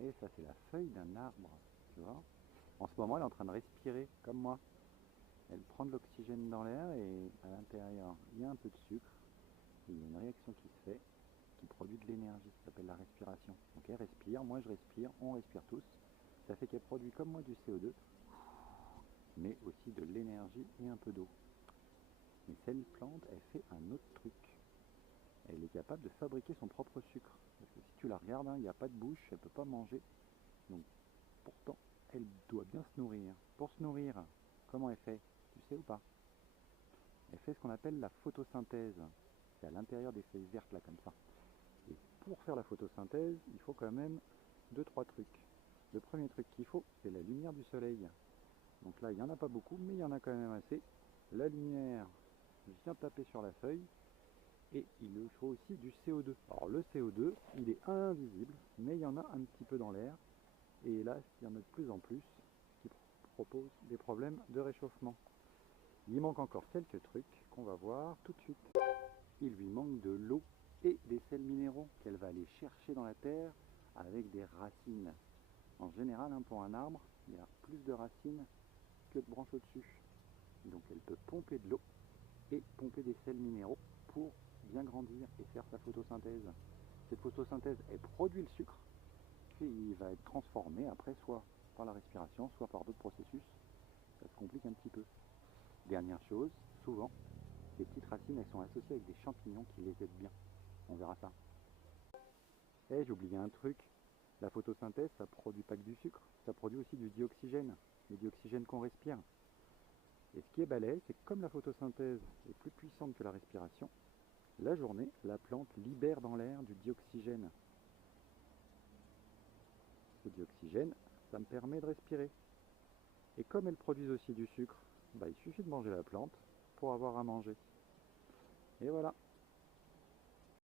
Et ça, c'est la feuille d'un arbre, tu vois. En ce moment, elle est en train de respirer, comme moi. Elle prend de l'oxygène dans l'air et à l'intérieur, il y a un peu de sucre. Et il y a une réaction qui se fait, qui produit de l'énergie, ça s'appelle la respiration. Donc elle respire, moi je respire, on respire tous. Ça fait qu'elle produit comme moi du CO2, mais aussi de l'énergie et un peu d'eau. Mais cette plante, elle fait un autre truc. Elle est capable de fabriquer son propre sucre. Parce que si tu la regardes, il n'y a pas de bouche, elle ne peut pas manger. Donc pourtant, elle doit bien se nourrir. Pour se nourrir, comment elle fait? Tu sais ou pas? Elle fait ce qu'on appelle la photosynthèse. C'est à l'intérieur des feuilles vertes là comme ça. Et pour faire la photosynthèse, il faut quand même deux trois trucs. Le premier truc qu'il faut, c'est la lumière du soleil. Donc là, il n'y en a pas beaucoup, mais il y en a quand même assez. La lumière vient taper sur la feuille et il lui faut aussi du CO2. Alors le CO2, il est invisible, mais il y en a un petit peu dans l'air. Et hélas, il y en a de plus en plus, ce qui propose des problèmes de réchauffement. Il manque encore quelques trucs qu'on va voir tout de suite. Il lui manque de l'eau et des sels minéraux qu'elle va aller chercher dans la terre avec des racines. En général, pour un arbre, il y a plus de racines que de branches au-dessus. Donc elle peut pomper de l'eau et pomper des sels minéraux pour bien grandir et faire sa photosynthèse. Cette photosynthèse, elle produit le sucre, puis il va être transformé après soit par la respiration, soit par d'autres processus. Ça se complique un petit peu. Dernière chose, souvent, ces petites racines, elles sont associées avec des champignons qui les aident bien. On verra ça. Eh, j'ai oublié un truc. La photosynthèse, ça produit pas que du sucre, ça produit aussi du dioxygène, le dioxygène qu'on respire. Et ce qui est balèze, c'est que comme la photosynthèse est plus puissante que la respiration, la journée, la plante libère dans l'air du dioxygène. Ce dioxygène, ça me permet de respirer. Et comme elle produit aussi du sucre, il suffit de manger la plante pour avoir à manger. Et voilà.